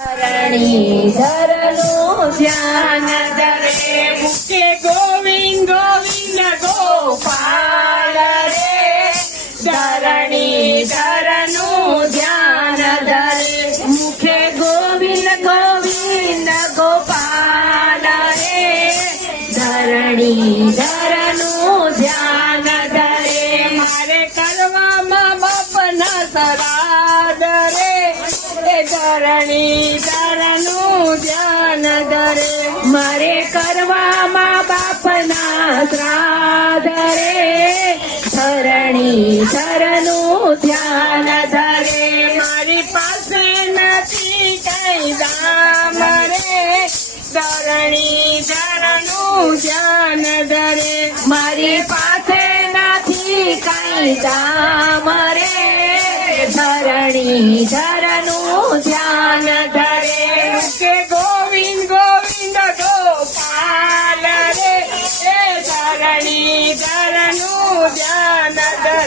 ધરણીધરનું ધ્યાન ધરે મુખે ગોવિંદ ગોવિંદ ગોપાલ રે ધરણીધરનું ધ્યાન ધરે મુખે ગોવિંદ ગોવિંદ ગોપાલ રે ધરણીધરનું ધ્યાન ધરે મારે કરવામાં બાપના શ્રાદ્ધ રે ધરણીધરનું ધ્યાન ધરે મારે કરવામાં બાપના શ્રાદ્ધ રે ધરણીધરનું ધ્યાન ધરે મારી પાસે નથી કઈ દામ રે ધરણીધરનું ધ્યાન ધરે મારી પાસે નથી કઈ દામ રે ધરણીધરનું ધ્યાન ધરે કે ગોવિંદ ગોવિંદ ગોપાલ રે ધરણીધરનું ધ્યાન ધરે।